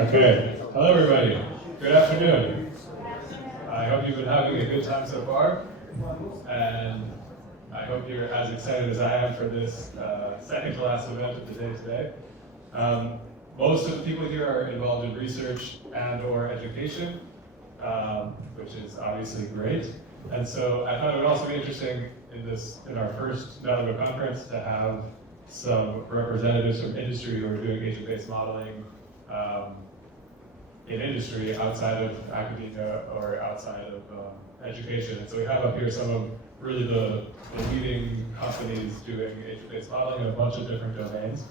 Okay. Hello, everybody. Good afternoon. I hope you've been having a good time so far, and I hope you're as excited as I am for this second to last event of the day today. Most of the people here are involved in research and/or education, which is obviously great. And so I thought it would also be interesting in our first NetLogo Conference to have some representatives from industry who are doing agent-based modeling in industry outside of academia or outside of education. And so we have up here some of really the leading companies doing agent-based modeling in a bunch of different domains.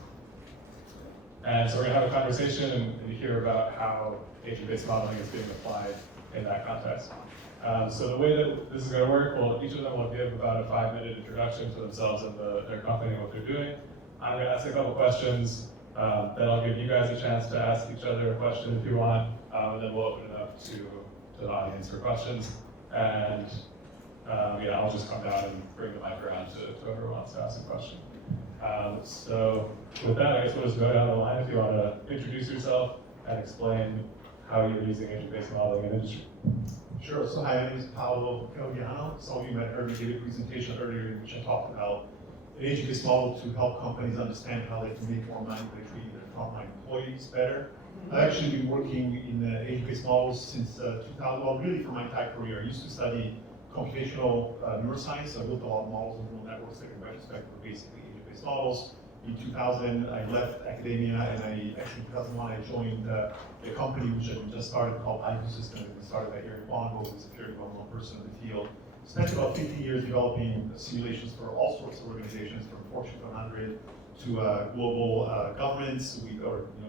And so we're gonna have a conversation and hear about how agent-based modeling is being applied in that context. So the way that this is gonna work, well, each of them will give about a 5-minute introduction to themselves and their company and what they're doing. I'm gonna ask a couple questions, then I'll give you guys a chance to ask each other a question if you want, and then we'll open it up to the audience for questions. And yeah, I'll just come down and bring the mic around to whoever wants to ask a question. So with that, I guess we'll just go down the line if you want to introduce yourself and explain how you're using agent-based modeling in industry. Sure. So hi, my name is Paolo Gaudiano. Some of you might have heard me give a presentation earlier in which I talked about an agent-based model to help companies understand how they can make more money by treating their frontline employees better. I've actually been working in agent-based models since 2000, well, really for my entire career. I used to study computational neuroscience. So I built a lot of models and neural networks that in retrospect were basically agent-based models. In 2000, I left academia, and actually in 2001, I joined a company which I just started called Eichelsdoerfer. It was started by Guerin, who was a very well-known person in the field. Spent about 15 years developing simulations for all sorts of organizations, from Fortune 100 to global governments,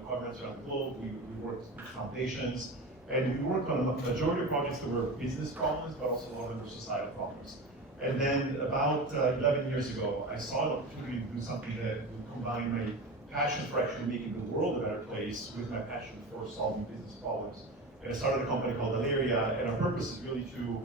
governments around the globe. We worked with foundations, and we worked on a majority of projects that were business problems, but also a lot of them were societal problems. And then about 11 years ago, I saw an opportunity to do something that would combine my passion for actually making the world a better place with my passion for solving business problems. And I started a company called Aleria, and our purpose is really to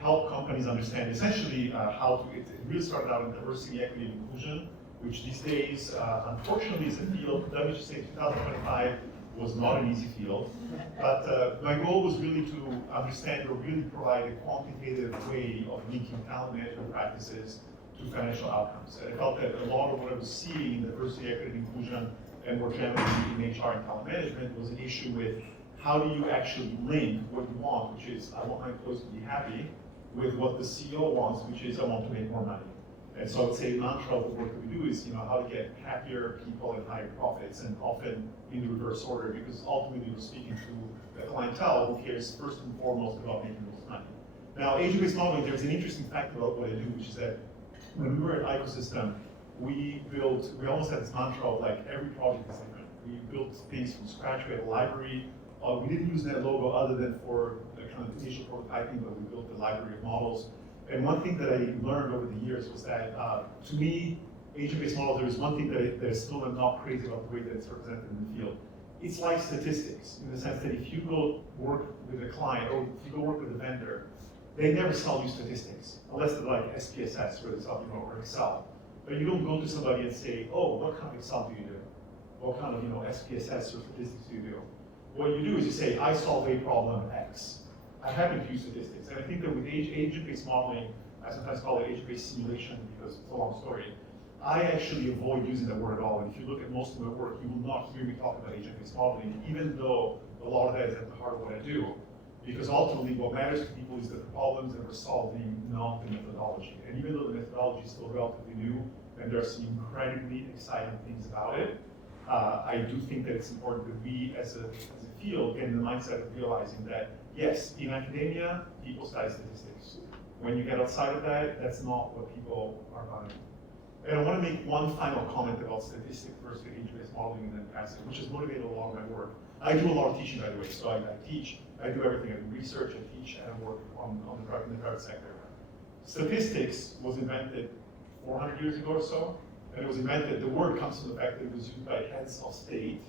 help companies understand essentially it really started out in diversity, equity, and inclusion, which these days, unfortunately, is a field, let me just say 2025 was not an easy field. But my goal was really to understand or really provide a quantitative way of linking talent management practices to financial outcomes. And I felt that a lot of what I was seeing in diversity, equity, and inclusion, and more generally in HR and talent management, was an issue with how do you actually link what you want, which is I want my employees to be happy, with what the CEO wants, which is I want to make more money. And so I would say the mantra of the work that we do is how to get happier people and higher profits, and often in the reverse order, because ultimately we're speaking to a clientele who cares first and foremost about making the most money. Now, agent-based modeling, there's an interesting fact about what I do, which is that when we were at Ecosystem, we almost had this mantra of like every project is different. We built things from scratch. We had a library. We didn't use NetLogo other than for the kind of initial prototyping, but we built a library of models. And one thing that I learned over the years was that, to me, agent-based models, there is one thing that is still not crazy about the way that it's represented in the field. It's like statistics, in the sense that if you go work with a client, or if you go work with a vendor, they never sell you statistics, unless they're like SPSS, or or Excel. But you don't go to somebody and say, oh, what kind of Excel do you do? What kind of SPSS or statistics do you do? What you do is you say, I solve a problem X. I happen to use statistics. And I think that with agent-based modeling, I sometimes call it agent-based simulation because it's a long story, I actually avoid using that word at all. And if you look at most of my work, you will not hear me talk about agent-based modeling, even though a lot of that is at the heart of what I do. Because ultimately, what matters to people is the problems that we're solving, not the methodology. And even though the methodology is still relatively new, and there are some incredibly exciting things about it, I do think that it's important that we, as a field, get in the mindset of realizing that, yes, in academia, people study statistics. When you get outside of that, that's not what people are buying. And I want to make one final comment about statistics versus agent-based modeling and then pass it, which has motivated a lot of my work. I do a lot of teaching, by the way. So I teach, I do everything. I do research, I teach, and I work in the private sector. Statistics was invented 400 years ago or so. And it was invented, the word comes from the fact that it was used by heads of state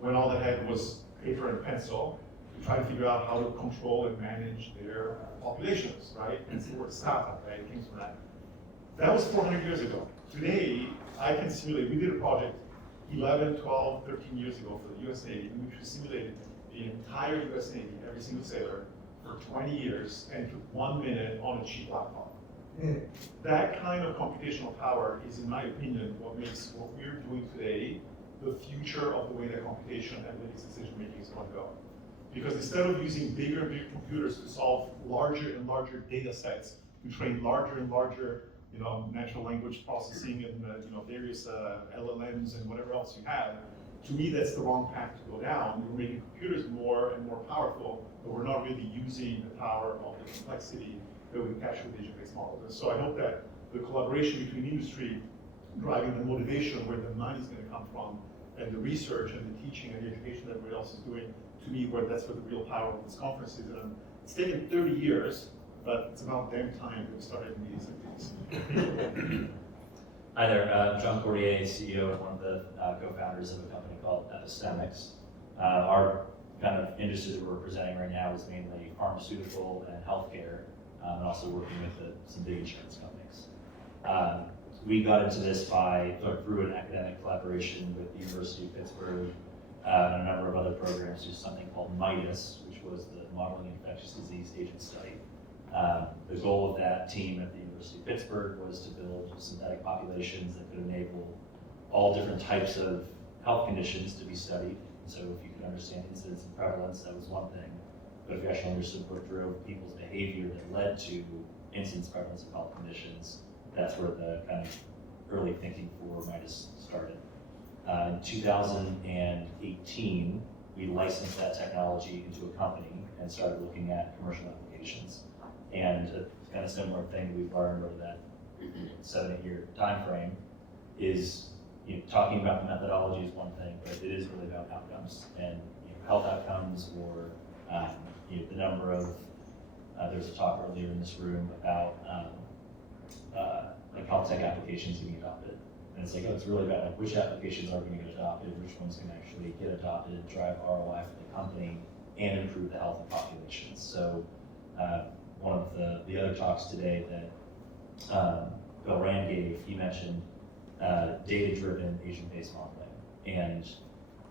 when all they had was paper and pencil to try to figure out how to control and manage their populations, right? It's the word stata, right? It comes from that. That was 400 years ago. Today, I can simulate, we did a project 11, 12, 13 years ago for the US Navy, in which we simulated the entire US Navy, every single sailor, for 20 years, and took 1 minute on a cheap laptop. That kind of computational power is, in my opinion, what makes what we're doing today the future of the way that computation, analytics, decision making is going to go. Because instead of using bigger and bigger computers to solve larger and larger data sets, to train larger and larger, natural language processing and various LLMs and whatever else you have, to me that's the wrong path to go down. We're making computers more and more powerful, but we're not really using the power of the complexity that we capture with agent-based models. And so I hope that the collaboration between industry driving the motivation, where the money is going to come from, and the research and the teaching and the education that everybody else is doing, to me, that's where the real power of this conference is. And it's taken 30 years, but it's about damn time that we started meetings like these. Hi there, John Cordier, CEO and one of the co-founders of a company called Epistemix. Our kind of industry that we're presenting right now is mainly pharmaceutical and healthcare, and also working with some big insurance companies. We got into this through an academic collaboration with the University of Pittsburgh and a number of other programs through something called MIDAS, which was the Modeling Infectious Disease Agent Study. The goal of that team at the University of Pittsburgh was to build synthetic populations that could enable all different types of health conditions to be studied. So if you could understand incidence and prevalence, that was one thing. But if you actually understood what drove people's behavior that led to incidence, prevalence of health conditions, that's where the kind of early thinking for MIDAS started. In 2018, we licensed that technology into a company and started looking at commercial applications. And a kind of similar thing we've learned over that 7-8 year time frame is talking about the methodology is one thing, but it is really about outcomes and health outcomes, or the number of there was a talk earlier in this room about like health tech applications getting adopted, and it's like, it's really about like which applications are going to get adopted, which ones can actually get adopted, drive ROI for the company, and improve the health of populations. So one of the other talks today that Guerin gave, he mentioned data-driven agent-based modeling, and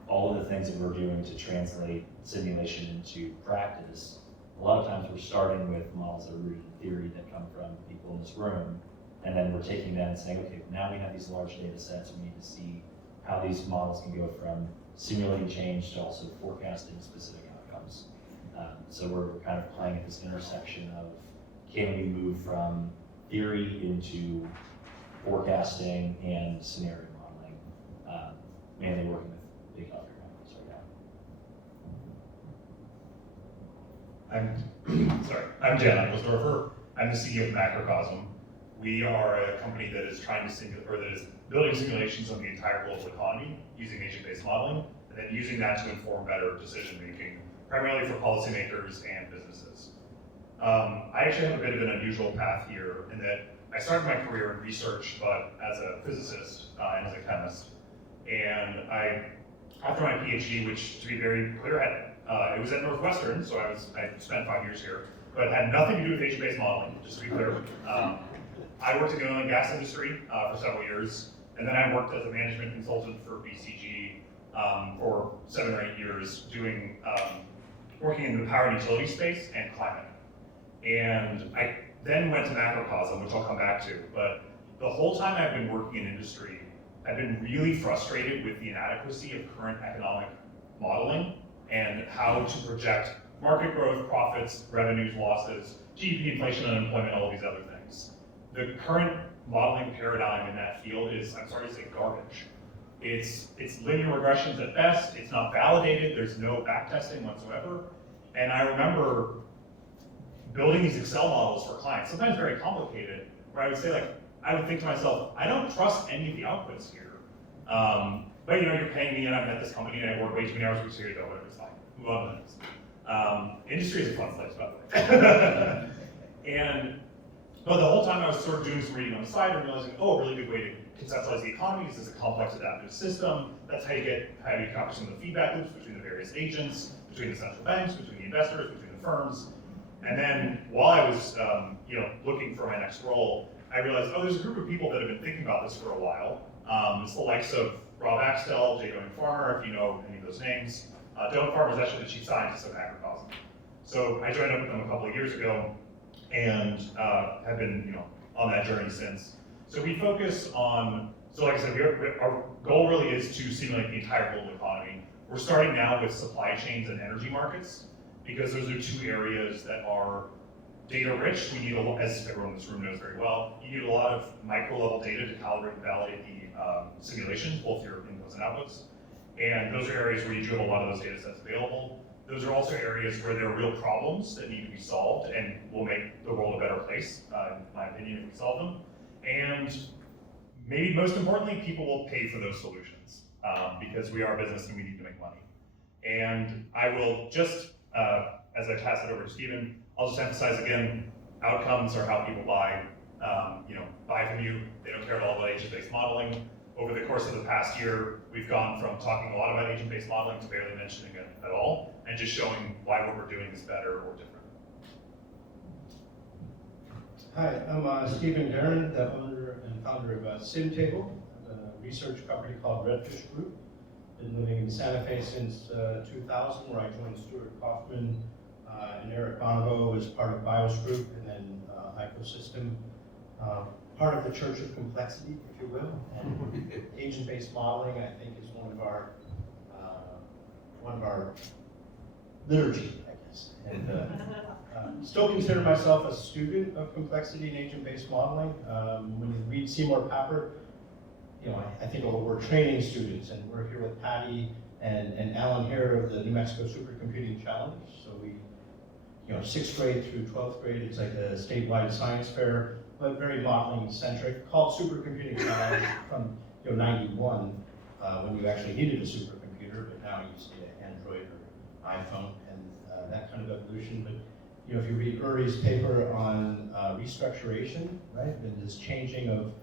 all of the things that we're doing to translate simulation into practice. A lot of times we're starting with models that are rooted in theory that come from people in this room, and then we're taking that and saying, okay, now we have these large data sets, we need to see how these models can go from simulating change to also forecasting specific outcomes. So we're kind of playing at this intersection of, can we move from theory into forecasting and scenario modeling, mainly working with big healthcare companies right now. I'm Jan Eichelsdoerfer. I'm the CEO of Macrocosm. We are a company that is trying to that is building simulations on the entire global economy using agent-based modeling, and then using that to inform better decision making, primarily for policymakers and businesses. I actually have a bit of an unusual path here in that I started my career in research, but as a physicist and as a chemist. And after my PhD, which to be very clear, it was at Northwestern, so I spent 5 years here, but it had nothing to do with agent-based modeling, just to be clear. I worked in the oil and gas industry for several years, and then I worked as a management consultant for BCG for 7 or 8 years, working in the power and utility space and climate. And I then went to Macrocosm, which I'll come back to, but the whole time I've been working in industry, I've been really frustrated with the inadequacy of current economic modeling and how to project market growth, profits, revenues, losses, GDP, inflation, unemployment, all these other things. The current modeling paradigm in that field is, I'm sorry to say, garbage. It's linear regressions at best, it's not validated, there's no backtesting whatsoever. And I remember building these Excel models for clients, sometimes very complicated, where I would say, I would think to myself, I don't trust any of the outputs here. But you're paying me and I'm at this company and I work way too many hours a week, so here you go, whatever, it's fine. Move on to the next. Industry is a fun place, by the way. But the whole time I was sort of doing some reading on the side and realizing, a really good way to conceptualize the economy is as a complex adaptive system. That's how you capture some of the feedback loops between the various agents, between the central banks, between the investors, between the firms. And then while I was looking for my next role, I realized, there's a group of people that have been thinking about this for a while. It's the likes of Rob Axtell, Jay Doan Farmer, if you know any of those names. Doan Farmer is actually the chief scientist of Macrocosm. So I joined up with them a couple of years ago and have been on that journey since. So we focus on, so like I said, our goal really is to simulate the entire global economy. We're starting now with supply chains and energy markets, because those are two areas that are data rich. We need, as everyone in this room knows very well, you need a lot of micro level data to calibrate and validate the simulations, both your inputs and outputs. And those are areas where you do have a lot of those data sets available. Those are also areas where there are real problems that need to be solved and will make the world a better place, in my opinion, if we solve them. And maybe most importantly, people will pay for those solutions because we are a business and we need to make money. And I will just, as I pass it over to Stephen, I'll just emphasize again, outcomes are how people buy from you. They don't care at all about agent-based modeling. Over the course of the past year, we've gone from talking a lot about agent-based modeling to barely mentioning it at all, and just showing why what we're doing is better or different. Hi, I'm Stephen Guerin, the owner and founder of SimTable, a research company called Redfish Group. Been living in Santa Fe since 2000, where I joined Stuart Kaufman and Eric Bonobo as part of BIOS Group, and then Eicheldsdoerfer, part of the Church of Complexity, if you will. And agent-based modeling, I think, is one of our liturgy, I guess. And still consider myself a student of complexity and agent-based modeling. When you read Seymour Papert, I think we're training students, and we're here with Patty and Alan here of the New Mexico Supercomputing Challenge. So we, 6th grade through 12th grade, it's like a statewide science fair, but very modeling centric, called Supercomputing Challenge from 91, when you actually needed a supercomputer, but now you see an Android or iPhone and that kind of evolution. But if you read Uri's paper on restructuration, right, and this changing of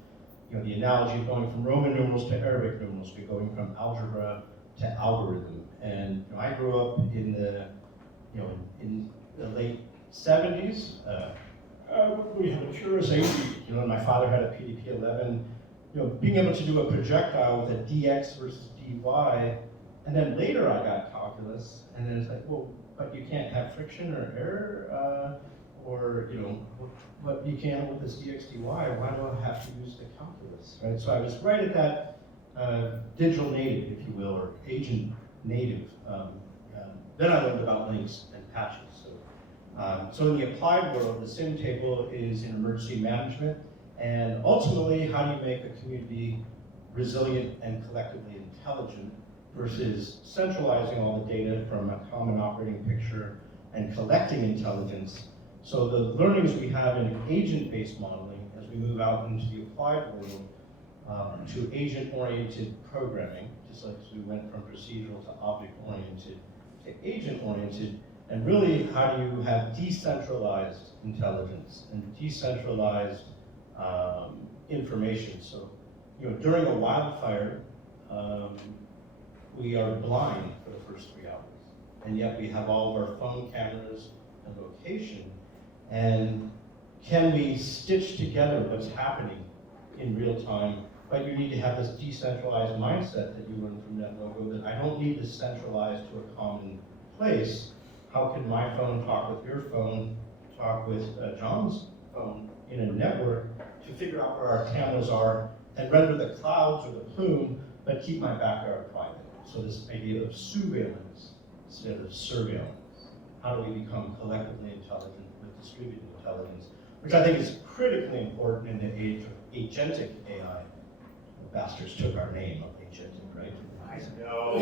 the analogy of going from Roman numerals to Arabic numerals, to going from algebra to algorithm. And I grew up in the in the late 70s. We had a Curious 80, and my father had a PDP-11. Being able to do a projectile with a dx versus dy, and then later I got calculus, and then it's like, well, but you can't have friction or error, but you can with this dx dy. Why do I have to use the calculus, right? So I was right at that digital native, if you will, or agent native. Then I learned about links and patches. So in the applied world, the SimTable is in emergency management, and ultimately, how do you make a community resilient and collectively intelligent versus centralizing all the data from a common operating picture and collecting intelligence? So the learnings we have in agent-based modeling, as we move out into the applied world, to agent-oriented programming, just like as we went from procedural to object-oriented to agent-oriented, and really, how do you have decentralized intelligence and decentralized information? So, during a wildfire, we are blind for the first 3 hours, and yet we have all of our phone cameras and location. And can we stitch together what's happening in real time? But you need to have this decentralized mindset that you learned from NetLogo, that I don't need to centralize to a common place. How can my phone talk with your phone, talk with John's phone in a network to figure out where our cameras are and render the clouds or the plume, but keep my backyard private? So this idea of surveillance instead of surveillance. How do we become collectively intelligent with distributed intelligence, which I think is critically important in the age of agentic AI. The bastards took our name of agentic, right? I know.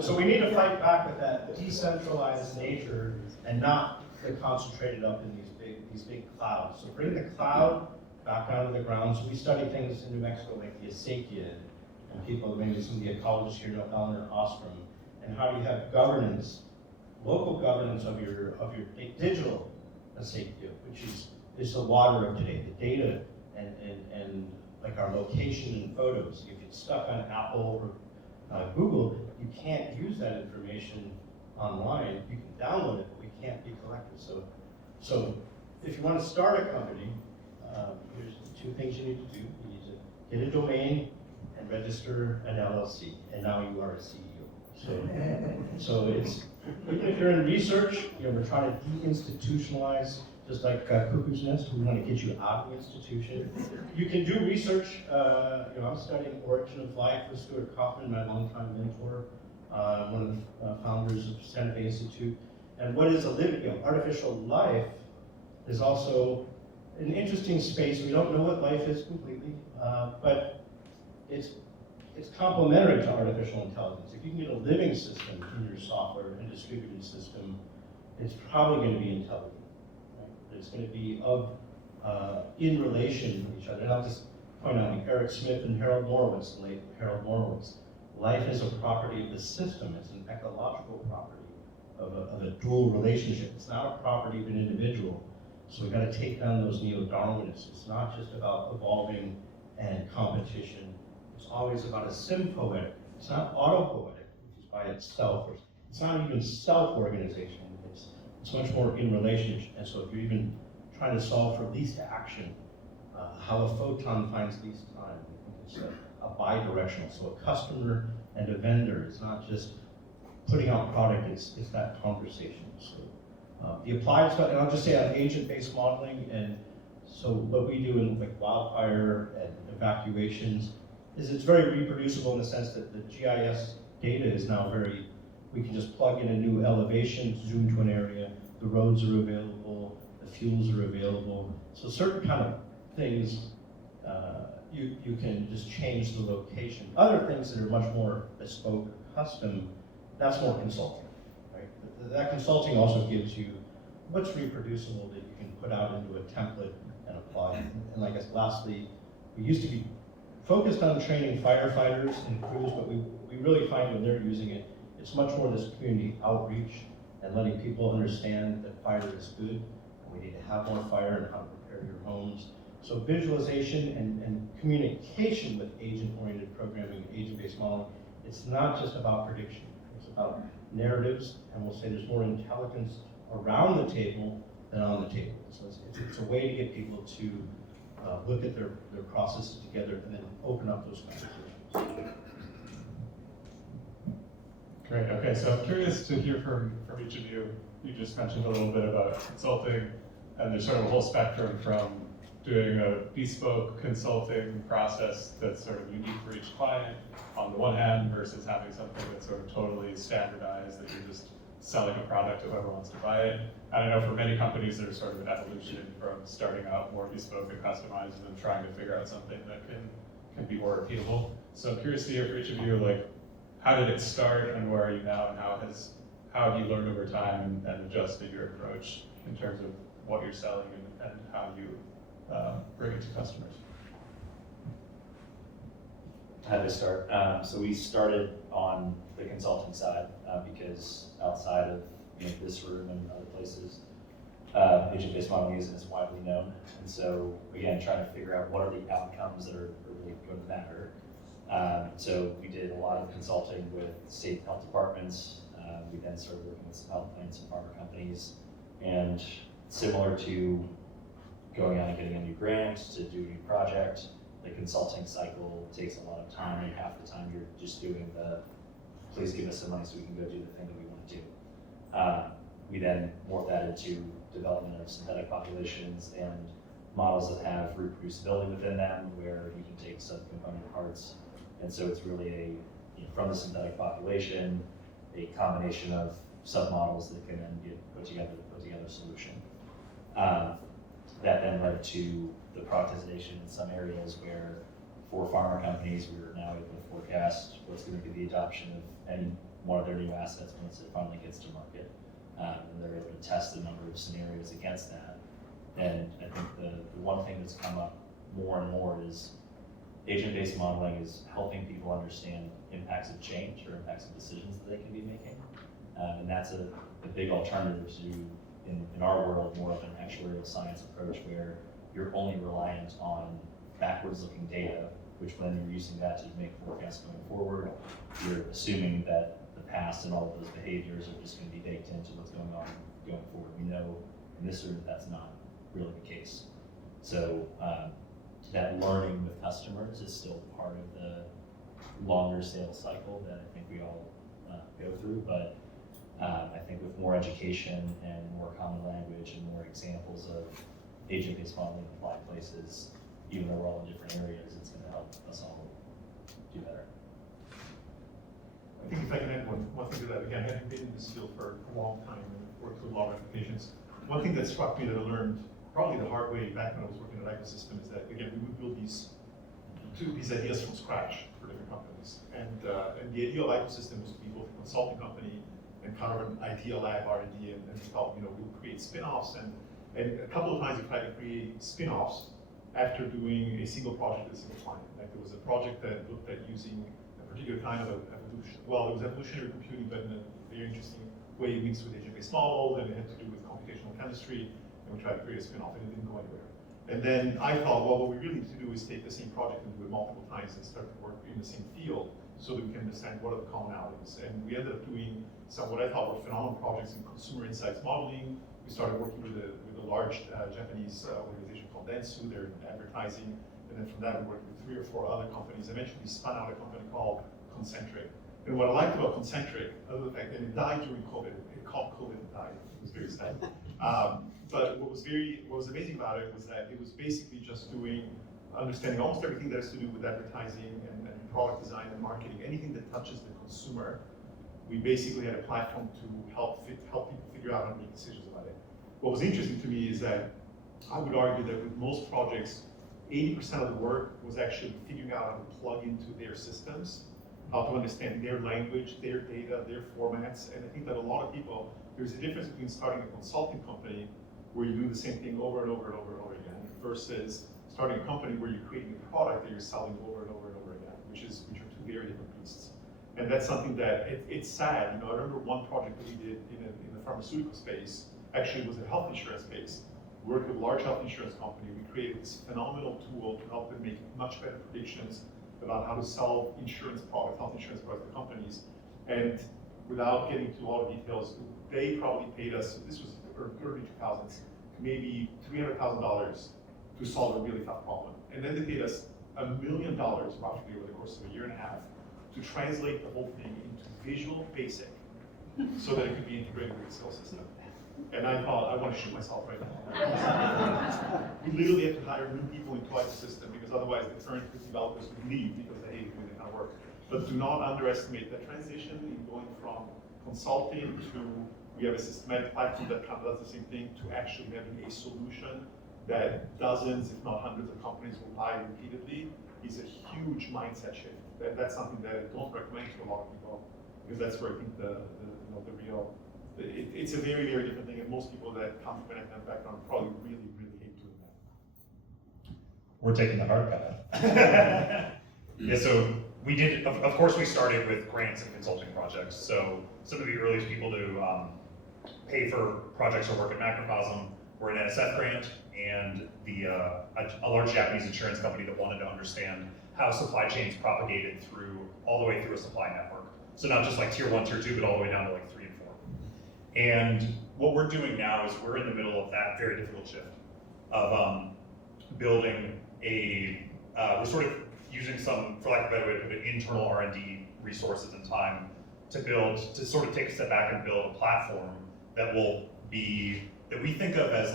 So we need to fight back with that decentralized nature and not get concentrated up in these big clouds. So bring the cloud back down to the ground. So we study things in New Mexico like the acequia, and people, maybe some of the ecologists here know Eleanor Ostrom. And how do you have governance, local governance of your digital acequia, which is the water of today, the data and like our location and photos. If it's stuck on Apple or Google, you can't use that information online. You can download it, but we can't be collected. So if you want to start a company, here's the 2 things you need to do. You need to get a domain and register an LLC, and now you are a CEO. So it's, even if you're in research, we're trying to deinstitutionalize, just like Cuckoo's Nest, we want to get you out of the institution. You can do research. I'm studying Origin of Life with Stuart Kaufman, my longtime mentor, one of the founders of Santa Fe Institute. And what is a living, artificial life is also an interesting space. We don't know what life is completely, but it's complementary to artificial intelligence. If you can get a living system in your software and distributed system, it's probably going to be intelligent. Right? It's going to be in relation with each other. And I'll just point out Eric Smith and Harold Morowitz, the late Harold Morowitz. Life is a property of the system. It's an ecological property of a dual relationship. It's not a property of an individual. So we've got to take down those neo-Darwinists. It's not just about evolving and competition. It's always about a sympoetic. It's not autopoetic, which is by itself. It's not even self-organization. It's much more in relationship. And so if you're even trying to solve for least action, how a photon finds least time, it's a bi-directional. So a customer and a vendor, it's not just putting out product, it's that conversation. So the applied stuff, and I'll just say on agent-based modeling, and so what we do in like wildfire and evacuations is it's very reproducible in the sense that the GIS data is now we can just plug in a new elevation, zoom to an area, the roads are available, the fuels are available. So certain kind of things, you can just change the location. Other things that are much more bespoke, custom, that's more consulting, right? But that consulting also gives you what's reproducible that you can put out into a template and apply. And like I said, lastly, we used to be focused on training firefighters and crews, but we really find when they're using it, it's much more this community outreach and letting people understand that fire is good, and we need to have more fire and how to prepare your homes. So visualization and communication with agent-oriented programming, agent-based modeling, it's not just about prediction. It's about narratives, and we'll say there's more intelligence around the table than on the table. So it's a way to get people to look at their processes together and then open up those conversations. Great, okay, so I'm curious to hear from each of you. You just mentioned a little bit about consulting, and there's sort of a whole spectrum from doing a bespoke consulting process that's sort of unique for each client on the one hand versus having something that's sort of totally standardized that you're just selling a product to whoever wants to buy it. And I know for many companies there's sort of an evolution from starting out more bespoke and customized and then trying to figure out something that can be more repeatable. So I'm curious to hear for each of you, like, how did it start and where are you now, and how have you learned over time and adjusted your approach in terms of what you're selling and how you bring it to customers? How did I start? So we started on the consulting side because outside of this room and other places, agent-based modeling isn't as widely known. And so again, trying to figure out what are the outcomes that are really going to matter. So we did a lot of consulting with state health departments. We then started working with some health plans and pharma companies. And similar to going out and getting a new grant to do a new project, the consulting cycle takes a lot of time, and half the time you're just doing please give us some money so we can go do the thing that we want to do. We then morph that into development of synthetic populations and models that have reproducibility within them, where you can take subcomponent parts. And so it's really from the synthetic population, a combination of submodels that can then get put together to put together a solution. That then led to the productization in some areas where, for pharma companies, we were now able to forecast what's going to be the adoption of any one of their new assets once it finally gets to market. And they're able to test a number of scenarios against that. And I think the one thing that's come up more and more is agent-based modeling is helping people understand impacts of change or impacts of decisions that they can be making. And that's a big alternative to, in our world, more of an actuarial science approach where you're only reliant on backwards-looking data, which when you're using that to make forecasts going forward, you're assuming that the past and all of those behaviors are just going to be baked into what's going on going forward. We know in this room that's not really the case. So that learning with customers is still part of the longer sales cycle that I think we all go through. But I think with more education and more common language and more examples of agent-based modeling applied places, even though we're all in different areas, it's going to help us all do better. I think if I can add one thing to that, again, having been in this field for a long time and worked with a lot of applications, one thing that struck me that I learned probably the hard way back when I was working at Ecosystem is that, again, we would build these ideas from scratch for different companies. And the idea of Ecosystem was to be both a consulting company and kind of an idea lab R&D, and we thought, we'll create spin-offs, and a couple of times we tried to create spin-offs after doing a single project with a single client. Like there was a project that looked at using a particular kind of evolution. Well, it was evolutionary computing, but in a very interesting way mixed with agent-based models, and it had to do with computational chemistry, and we tried to create a spin-off, and it didn't go anywhere. And then I thought, well, what we really need to do is take the same project and do it multiple times and start to work in the same field so that we can understand what are the commonalities. And we ended up doing some what I thought were phenomenal projects in consumer insights modeling. We started working with a large Japanese organization called Dentsu. They're in advertising. And then from that, we worked with 3 or 4 other companies. Eventually, we spun out a company called Concentric. And what I liked about Concentric, other than the fact that it died during COVID, it caught COVID and died. It was very sad. But what was amazing about it was that it was basically just understanding almost everything that has to do with advertising and product design and marketing, anything that touches the consumer. We basically had a platform to help people figure out how to make decisions about it. What was interesting to me is that I would argue that with most projects, 80% of the work was actually figuring out how to plug into their systems, how to understand their language, their data, their formats. And I think that a lot of people, there's a difference between starting a consulting company where you do the same thing over and over and over and over again versus starting a company where you're creating a product that you're selling over and over and over again, which are 2 very different beasts. And that's something that it's sad. I remember one project that we did in the pharmaceutical space. Actually, it was a health insurance space. We worked with a large health insurance company. We created this phenomenal tool to help them make much better predictions about how to sell insurance products, health insurance products to companies. And without getting into all the details, they probably paid us, this was early 2000s, maybe $300,000 to solve a really tough problem. And then they paid us $1 million roughly over the course of a year and a half to translate the whole thing into Visual Basic so that it could be integrated with the sales system. And I thought, I want to shoot myself right now. We literally had to hire new people into our system because otherwise the current developers would leave because they hated doing that kind of work. But do not underestimate that transition in going from consulting to we have a systematic platform that kind of does the same thing to actually having a solution that dozens, if not hundreds of companies will buy repeatedly is a huge mindset shift. That's something that I don't recommend to a lot of people because that's where I think the real, it's a very, very different thing, and most people that come from an academic background probably really, really hate doing that. We're taking the hard path. Yeah, so we did, of course we started with grants and consulting projects. So some of the earliest people to pay for projects or work at Macrocosm were an NSF grant and a large Japanese insurance company that wanted to understand how supply chains propagated all the way through a supply network. So not just like tier 1, tier 2, but all the way down to like 3 and 4. And what we're doing now is we're in the middle of that very difficult shift of building we're sort of using some, for lack of a better way to put it, internal R&D resources and time to sort of take a step back and build a platform that we think of as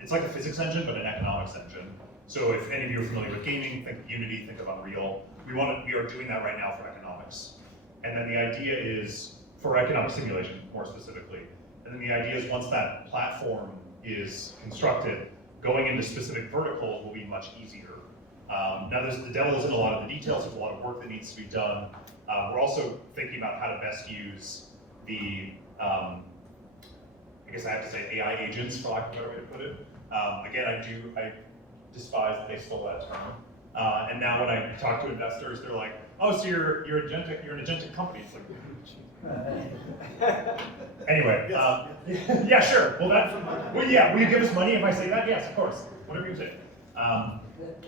it's like a physics engine, but an economics engine. So if any of you are familiar with gaming, think of Unity, think of Unreal. We are doing that right now for economics. And then the idea is, for economic simulation more specifically, and then the idea is once that platform is constructed, going into specific verticals will be much easier. Now the devil is in a lot of the details, there's a lot of work that needs to be done. We're also thinking about how to best use the, I guess I have to say AI agents, for lack of a better way to put it. Again, I despise that they stole that term. And now when I talk to investors, they're like, oh, so you're an agentic company. It's like, anyway, yeah, sure. Well, yeah, will you give us money if I say that? Yes, of course, whatever you say.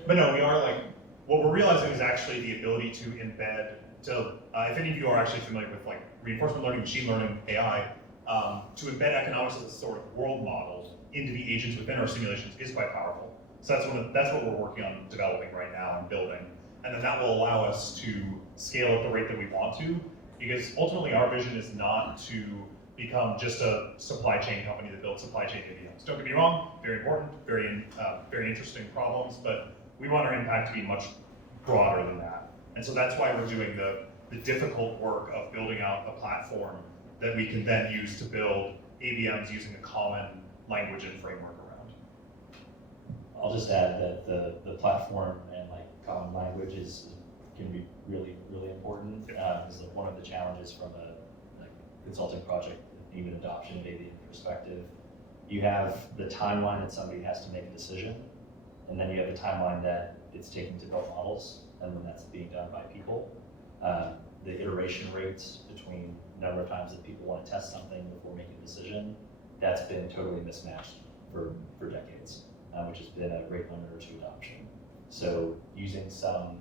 But no, we are what we're realizing is actually the ability to embed, if any of you are actually familiar with reinforcement learning, machine learning, AI, to embed economics as a sort of world model into the agents within our simulations is quite powerful. So that's what we're working on developing right now and building. And then that will allow us to scale at the rate that we want to, because ultimately our vision is not to become just a supply chain company that builds supply chain AVMs. Don't get me wrong, very important, very interesting problems, but we want our impact to be much broader than that. And so that's why we're doing the difficult work of building out a platform that we can then use to build AVMs using a common language and framework around. I'll just add that the platform and like common language can be really, really important. Because one of the challenges from a consulting project, even adoption of AVM perspective, you have the timeline that somebody has to make a decision, and then you have the timeline that it's taking to build models, and when that's being done by people. The iteration rates between the number of times that people want to test something before making a decision, that's been totally mismatched for decades, which has been a great limiter to adoption. So using some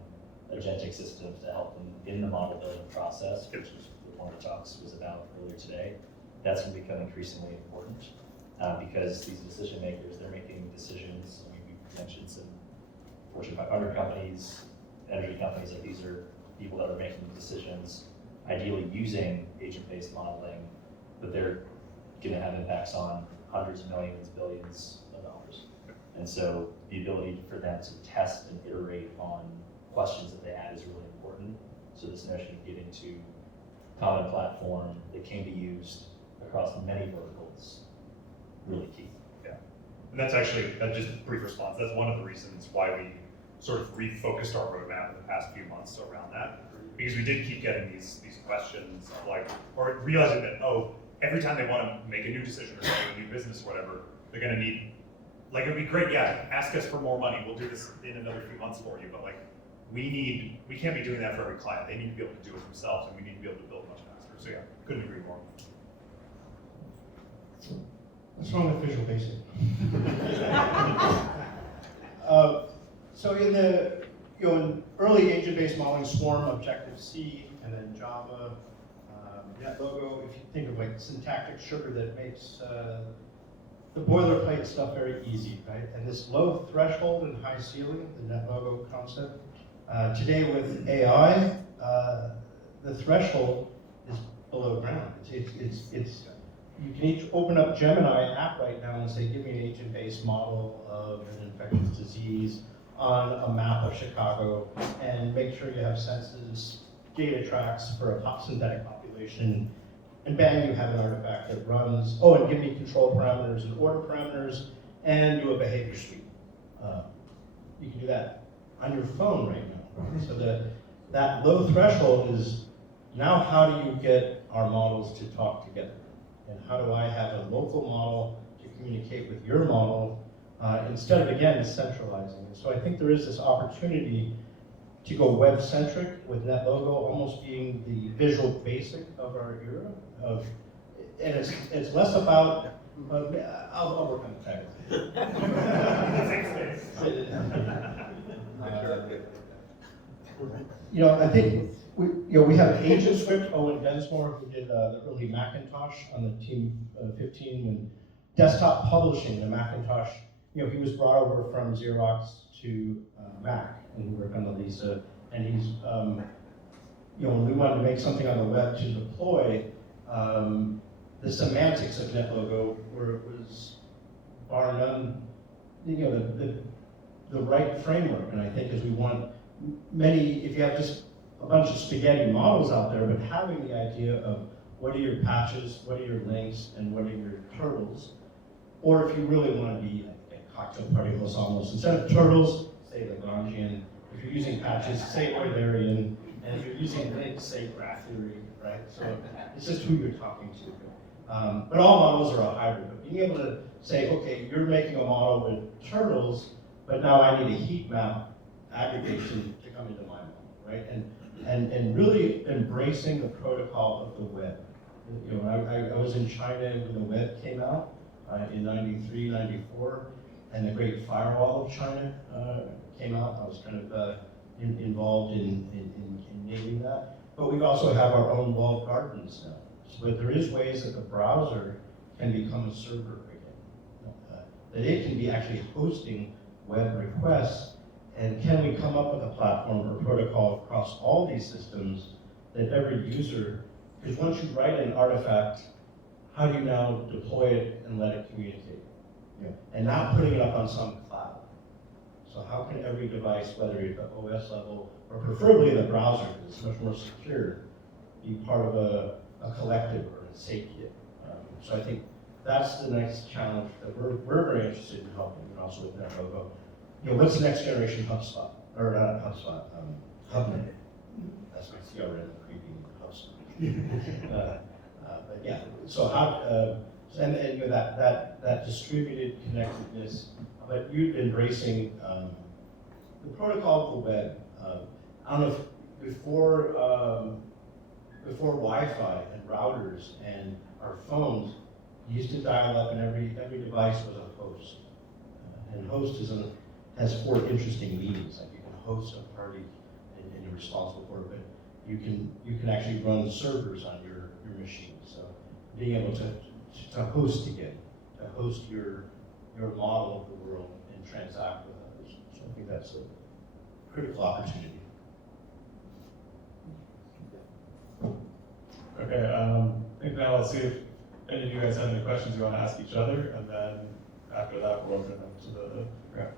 agentic systems to help them in the model building process, which is what one of the talks was about earlier today, that's going to become increasingly important because these decision makers, they're making decisions. I mean, we mentioned some Fortune 500 companies, energy companies, like these are people that are making decisions, ideally using agent-based modeling, but they're going to have impacts on hundreds of millions, billions of dollars. And so the ability for them to test and iterate on questions that they had is really important. So this notion of getting to common platform that can be used across many verticals, really key. Yeah, and that's actually, just a brief response, that's one of the reasons why we sort of refocused our roadmap in the past few months around that, because we did keep getting these questions of like, or realizing that, oh, every time they want to make a new decision or start a new business or whatever, they're going to need, like, it'd be great, yeah, ask us for more money, we'll do this in another few months for you, but like, we can't be doing that for every client. They need to be able to do it themselves, and we need to be able to build much faster. So yeah, couldn't agree more. What's wrong with Visual Basic? So in the in early agent-based modeling, Swarm, Objective-C, and then Java, NetLogo, if you think of like syntactic sugar that makes the boilerplate stuff very easy, right? And this low threshold and high ceiling, the NetLogo concept. Today with AI, the threshold is below ground. It's you can each open up Gemini app right now and say, give me an agent-based model of an infectious disease on a map of Chicago, and make sure you have census data tracks for a synthetic population, and bang, you have an artifact that runs, oh, and give me control parameters and order parameters, and do a behavior sweep. You can do that on your phone right now. So that low threshold is, now how do you get our models to talk together? And how do I have a local model to communicate with your model instead of, again, centralizing? And so I think there is this opportunity to go web-centric with NetLogo almost being the Visual Basic of our era. And it's less about, I'll work on the title. I think we have AgentScript, Owen Densmore, who did the early Macintosh on the team 15 when desktop publishing the Macintosh. He was brought over from Xerox to Mac, and he worked on the Lisa. And he's, when we wanted to make something on the web to deploy, the semantics of NetLogo was bar none, the right framework. And I think as we want many, if you have just a bunch of spaghetti models out there, but having the idea of what are your patches, what are your links, and what are your turtles, or if you really want to be a cocktail party host almost, instead of turtles, say Lagrangian. If you're using patches, say Eulerian, and if you're using links, say graph theory, right? So it's just who you're talking to. But all models are a hybrid. But being able to say, okay, you're making a model with turtles, but now I need a heat map aggregation to come into my model, right? And really embracing the protocol of the web. I was in China when the web came out in 93, 94, and the Great Firewall of China came out. I was kind of involved in naming that. But we also have our own walled gardens now. But there is ways that the browser can become a server again. That it can be actually hosting web requests, and can we come up with a platform or protocol across all these systems that every user, because once you write an artifact, how do you now deploy it and let it communicate? And not putting it up on some cloud. So how can every device, whether it's at the OS level or preferably in the browser, because it's much more secure, be part of a collective or a safe kit? So I think that's the next challenge that we're very interested in helping, and also with NetLogo. What's the next generation HubSpot? Or not HubSpot, HubNet. That's my CRM creeping HubSpot. But yeah, so how, and that distributed connectedness, but you embracing the protocol of the web. I don't know if before Wi-Fi and routers and our phones, you used to dial up and every device was a host. And host has 4 interesting meanings. Like you can host a party and you're responsible for it, but you can actually run servers on your machine. So being able to host again, to host your model of the world and transact with others. So I think that's a critical opportunity. Okay, I think now let's see if any of you guys have any questions you want to ask each other, and then after that we'll open them to the crowd.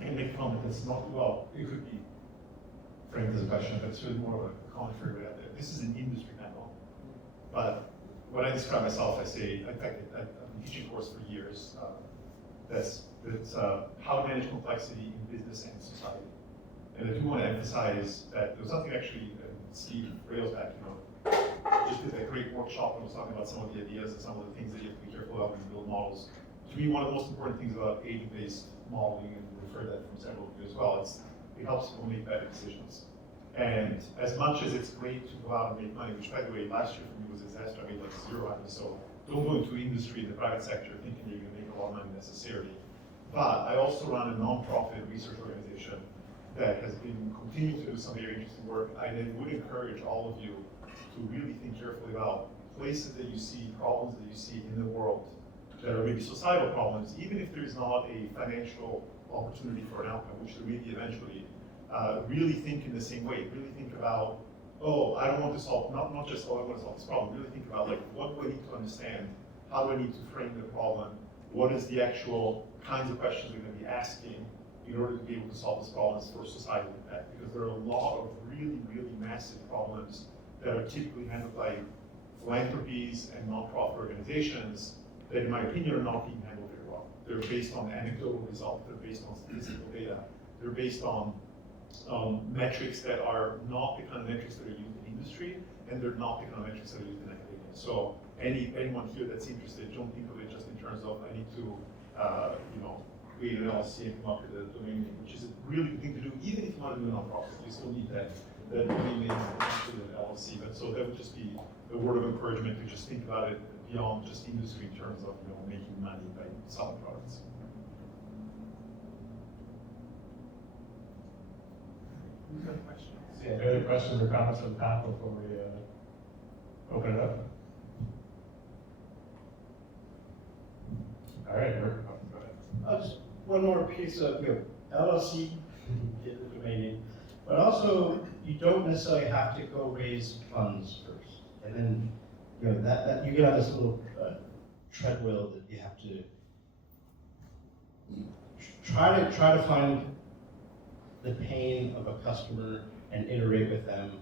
I can make a comment that's not, well, it could be framed as a question, but it's really more of a comment for everybody out there. This is an industry manual, but when I describe myself, I say, in fact, I've been teaching a course for years, that's how to manage complexity in business and society. And I do want to emphasize that there was something actually, Steve rails back, just did a great workshop and was talking about some of the ideas and some of the things that you have to be careful of when you build models. To me, one of the most important things about agent-based modeling, and we've heard that from several of you as well, it helps people make better decisions. And as much as it's great to go out and make money, which by the way, last year for me was a disaster, I made like 0 money, so don't go into industry in the private sector thinking you're gonna make a lot of money necessarily. But I also run a non-profit research organization that has been continuing to do some very interesting work. I then would encourage all of you to really think carefully about places that you see, problems that you see in the world that are maybe societal problems, even if there is not a financial opportunity for an outcome, which there may be eventually. Really think in the same way. Really think about, oh, I don't want to solve, not just, oh, I want to solve this problem. Really think about, like, what do I need to understand? How do I need to frame the problem? What is the actual kinds of questions we're going to be asking in order to be able to solve these problems for societal impact? Because there are a lot of really, really massive problems that are typically handled by philanthropies and nonprofit organizations that, in my opinion, are not being handled very well. They're based on anecdotal results. They're based on statistical data. They're based on metrics that are not the kind of metrics that are used in industry, and they're not the kind of metrics that are used in academia. So anyone here that's interested, don't think of it just in terms of I need to, create an LLC and come up with a domain name, which is a really good thing to do, even if you want to do a nonprofit. You still need that domain name to an LLC. But so that would just be a word of encouragement to just think about it beyond just industry in terms of making money by selling products. Any other questions or comments from the panel before we open it up? All right, go ahead. Just one more piece of LLC, get the domain name, but also you don't necessarily have to go raise funds first, and then that you get on this little treadmill that you have to try to find the pain of a customer and iterate with them.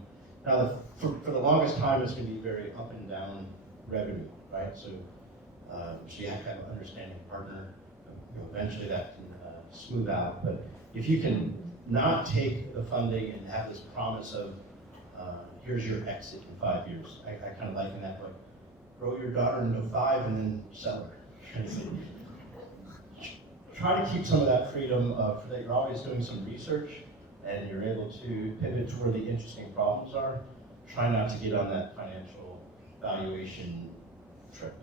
Now, for the longest time, it's going to be very up and down revenue, right? So you have to have an understanding partner. Eventually, that can smooth out. But if you can not take the funding and have this promise of here's your exit in 5 years, I kind of liken that like grow your daughter into 5 and then sell her. Try to keep some of that freedom for that you're always doing some research and you're able to pivot to where the interesting problems are. Try not to get on that financial valuation trip.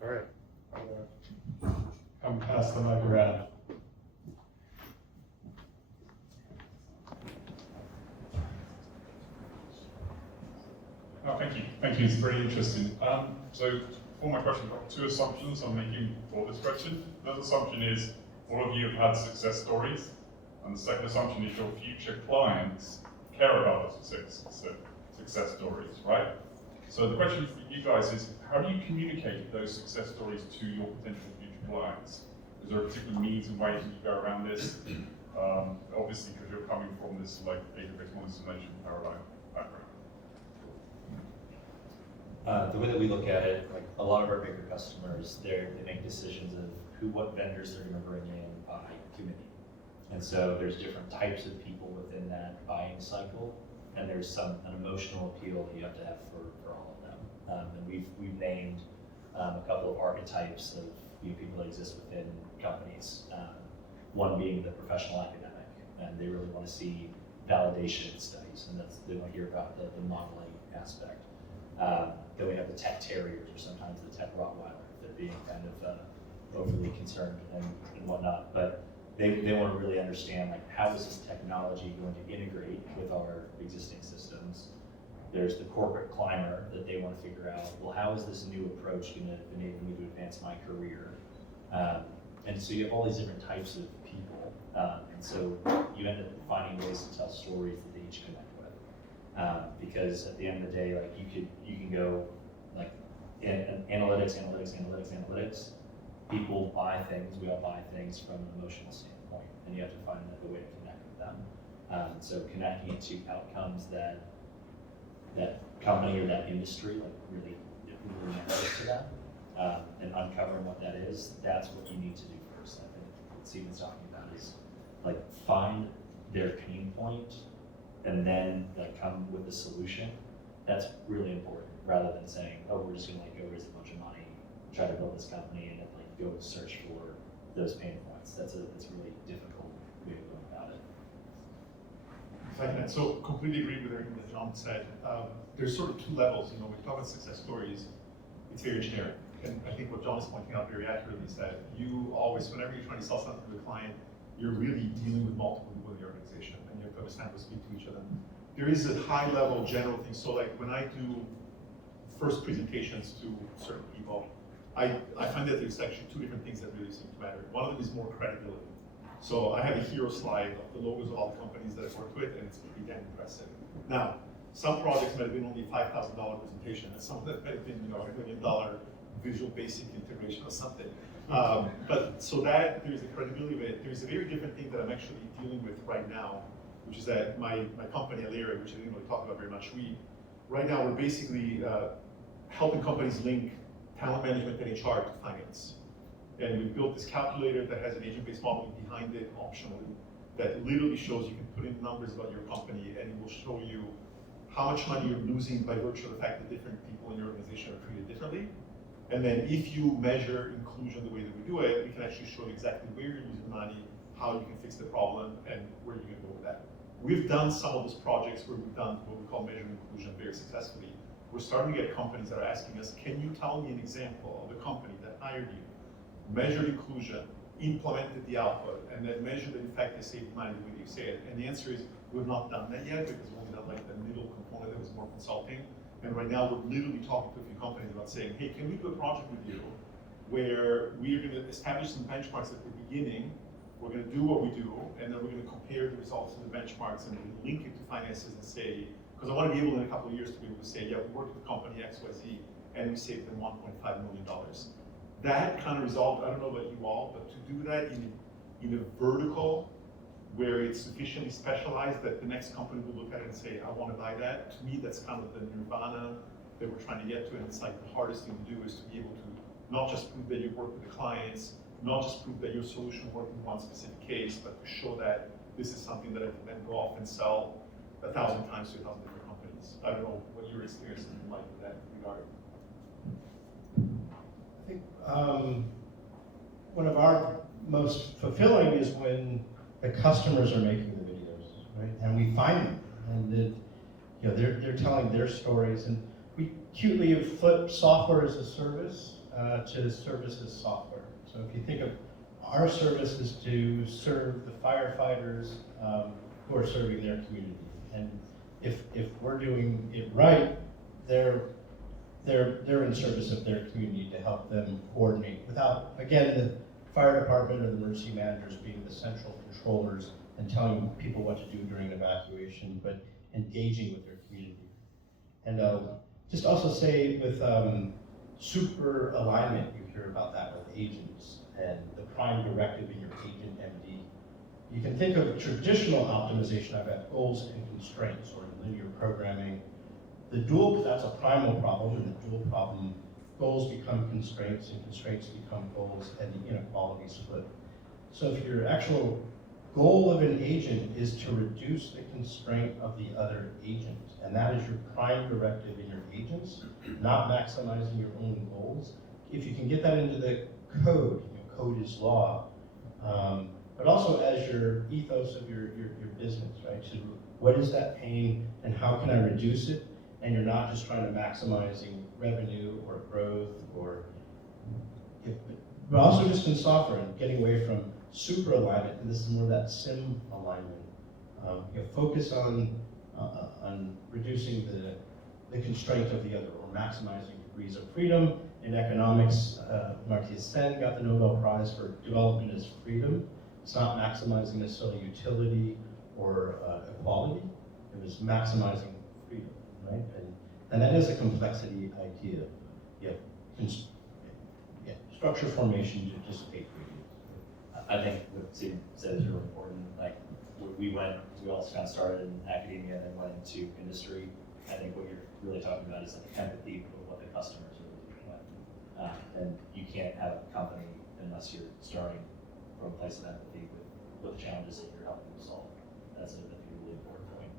All right. Come pass the mic around. Oh, thank you. Thank you, it's very interesting. So for my question, I've got two assumptions I'm making for this question. The first assumption is all of you have had success stories, and the second assumption is your future clients care about the success stories, right? So the question for you guys is, how do you communicate those success stories to your potential future clients? Is there a particular means and ways that you go around this? Obviously, because you're coming from this like database monetization paradigm background. The way that we look at it, like a lot of our bigger customers, they make decisions of what vendors they're going to bring in by committee. And so there's different types of people within that buying cycle, and there's an emotional appeal that you have to have for all of them. And we've named a couple of archetypes of people that exist within companies. One being the professional academic, and they really want to see validation studies, and they want to hear about the modeling aspect. Then we have the tech terriers, or sometimes the tech Rottweiler, that being kind of overly concerned and whatnot. But they want to really understand, like, how is this technology going to integrate with our existing systems? There's the corporate climber that they want to figure out, well, how is this new approach going to enable me to advance my career? And so you have all these different types of people. And so you end up finding ways to tell stories that they each connect with. Because at the end of the day, like you can go like analytics. People buy things, we all buy things from an emotional standpoint, and you have to find a way to connect with them. So connecting it to outcomes that company or that industry like really matters to them, and uncovering what that is, that's what you need to do first. I think what Stephen's talking about is like find their pain point and then like come with a solution. That's really important, rather than saying, oh, we're just gonna like go raise a bunch of money, try to build this company, and then like go search for those pain points. That's a really difficult way of going about it. If I can, so completely agree with everything that John said. There's sort of two levels. You know, when we talk about success stories, it's very generic. And I think what John is pointing out very accurately is that you always, whenever you're trying to sell something to a client, you're really dealing with multiple people in the organization, and you have to understand how to speak to each of them. There is a high level general thing. So like when I do first presentations to certain people, I find that there's actually two different things that really seem to matter. One of them is more credibility. So I have a hero slide of the logos of all the companies that I've worked with, and it's pretty damn impressive. Now, some projects might have been only $5,000 presentation, and some of them might have been, $1 million Visual Basic integration or something. But so that there's the credibility of it. There's a very different thing that I'm actually dealing with right now, which is that my company Aleria, which I didn't really talk about very much, right now we're basically helping companies link talent management and HR to finance. And we built this calculator that has an agent-based modeling behind it optionally, that literally shows you can put in numbers about your company, and it will show you how much money you're losing by virtue of the fact that different people in your organization are treated differently. And then if you measure inclusion the way that we do it, we can actually show you exactly where you're losing money, how you can fix the problem, and where you're gonna go with that. We've done some of those projects where we've done what we call measuring inclusion very successfully. We're starting to get companies that are asking us, can you tell me an example of a company that hired you, measured inclusion, implemented the output, and then measured that in fact they saved money the way you say it? And the answer is, we've not done that yet, because we've only done like the middle component that was more consulting. And right now we're literally talking to a few companies about saying, hey, can we do a project with you where we're gonna establish some benchmarks at the beginning, we're gonna do what we do, and then we're gonna compare the results of the benchmarks and then link it to finances and say, because I want to be able in a couple of years to be able to say, yeah, we worked with company XYZ and we saved them $1.5 million. That kind of result, I don't know about you all, but to do that in a vertical where it's sufficiently specialized that the next company will look at it and say, I want to buy that. To me, that's kind of the nirvana that we're trying to get to, and it's like the hardest thing to do is to be able to not just prove that you work with the clients, not just prove that your solution worked in one specific case, but to show that this is something that I can then go off and sell 1,000 times to 1,000 different companies. I don't know what your experience has been like in that regard. I think one of our most fulfilling is when the customers are making the videos, right? And we find them, and they're telling their stories, and we cutely have flipped software as a service to service as software. So if you think of our service is to serve the firefighters who are serving their community, and if we're doing it right, they're they're in service of their community to help them coordinate without, again, the fire department or the emergency managers being the central controllers and telling people what to do during evacuation, but engaging with their community. And just also say with super alignment, you hear about that with agents and the prime directive in your agent MD. You can think of traditional optimization. I've got goals and constraints, or in linear programming. The dual, that's a primal problem, and the dual problem, goals become constraints and constraints become goals, and the inequalities flip. So if your actual goal of an agent is to reduce the constraint of the other agent, and that is your prime directive in your agents, not maximizing your own goals. If you can get that into the code, code is law, but also as your ethos of your business, right? So what is that pain and how can I reduce it? And you're not just trying to maximizing revenue or growth but also just in software and getting away from super alignment, and this is more that sim alignment. Focus on reducing the constraint of the other, or maximizing degrees of freedom. In economics, Amartya Sen got the Nobel Prize for development as freedom. It's not maximizing necessarily utility or equality. It was maximizing freedom, right? And that is a complexity idea. Structure formation to dissipate freedom. I think what Steve said is really important. Like we all kind of started in academia and then went into industry. I think what you're really talking about is like empathy for what the customers are really doing with. And you can't have a company unless you're starting from a place of empathy with the challenges that you're helping to solve. That's a really important point.